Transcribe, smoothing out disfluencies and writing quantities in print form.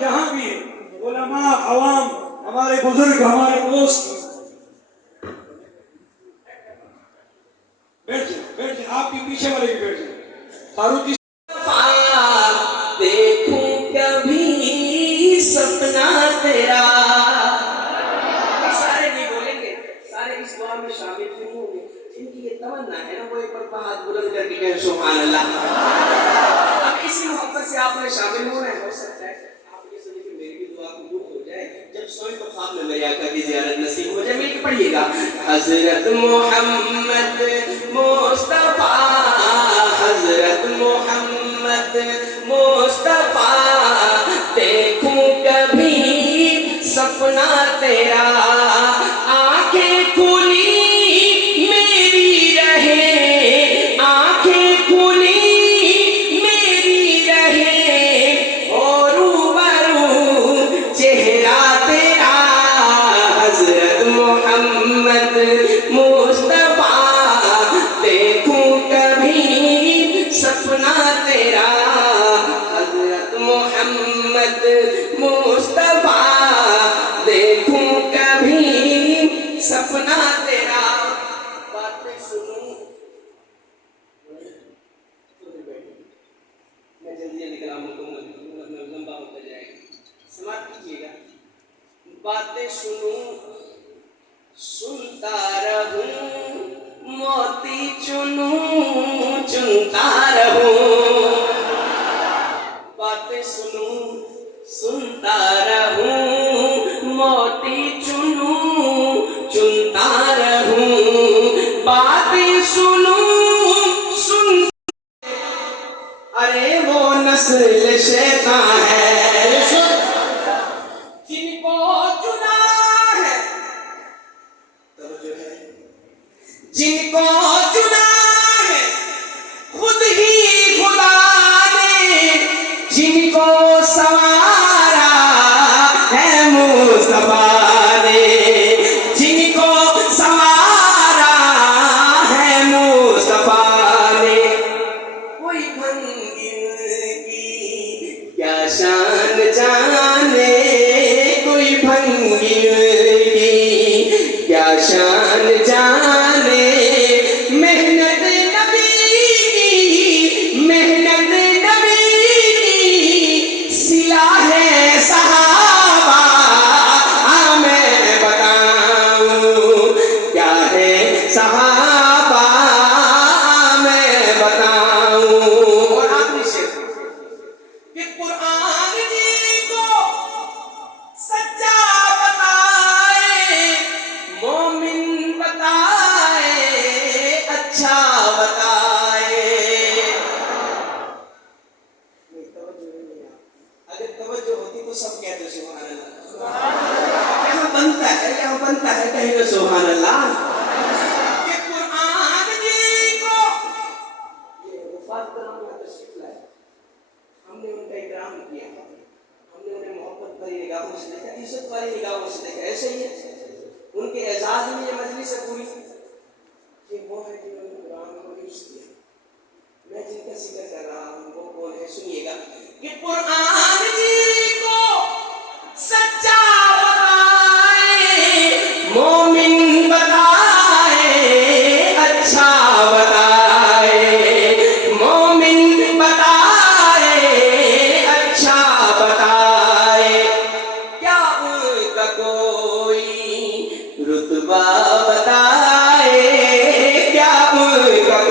جہاں بھی علماء، عوام، ہمارے بزرگ، ہمارے دوست، بیٹھ جائیں، بیٹھ جائیں، آپ کے پیچھے والے بھی بیٹھ جائیں. فاروقی دیکھوں کبھی سپنا تیرا. سارے نہیں بولیں گے، سارے اس دعا میں شامل نہیں ہوں گے. جن کی یہ تمنا ہے نا وہ ایک بار ہاتھ بلند کر کے کہیں سبحان اللہ. اب اسی محبت سے آپ نے شامل ہونا ہے. ہو سکتا ہے آپ یہ سمجھیں کہ میری بھی دعا قبول ہو جائے. جب سوئے تو خواب میں میرے آقا کی زیارت نصیب ہو جائے. مل کے پڑھیے گا. حضرت محمد مصطفیٰ، حضرت محمد مصطفیٰ، دیکھوں کبھی سپنا تیرا. آنکھیں کھلی میری رہے، آنکھیں کھلی میری رہے، اور روبرو چہرہ تیرا. حضرت محمد مصطفیٰ، دیکھوں کبھی سپنا تیرا. حضرت محمد مصطفیٰ، دیکھوں کبھی سپنا تیرا. باتیں سنوں، میں جلدی جلدی کلام اپنا لمبا ہوتا جائے گا. سماعت کیجیے گا. باتیں سنوں، سنتا رہوں، موتی چنوں، چنتا رہوں. باتیں سنوں، سنتا رہوں، موتی چنوں، چنتا رہوں. باتیں سنوں، سن، ارے وہ نسل شیطان ہے جن کو چنا ہے، جن کو چنا ہے خود ہی خدا نے، جن کو سوارا ہے مصطفیٰ نے، جن کو سوارا ہے مصطفیٰ نے. کوئی بھنگن کی کیا شان جانے، کوئی بھنگن کی کیا شان جانے. محنت نبی کی، محنت نبی کی سلا ہے صحابہ. میں بتاؤں کیا ہے صحابہ، میں بتاؤں. اور آخری شعر کہ قرآن جی کو سچا بتائے، مومن بتائے، اچھا بتائے. اگر توجہ ہوتی تو سب کہتے سبحان اللہ. یہاں بنتا ہے، یہاں بنتا ہے، کہیں گے سبحان اللہ. کہ قرآن جی کو یہ وفات پر ہم نے تشریف لائے، ہم نے ان کا اکرام کیا، ہم نے انہیں محبت بھری نگاہوں سے دیکھا، عزت والی نگاہوں سے دیکھا. ایسے ہی ان کے اعزاز میں یہ مجلس ہے پوری.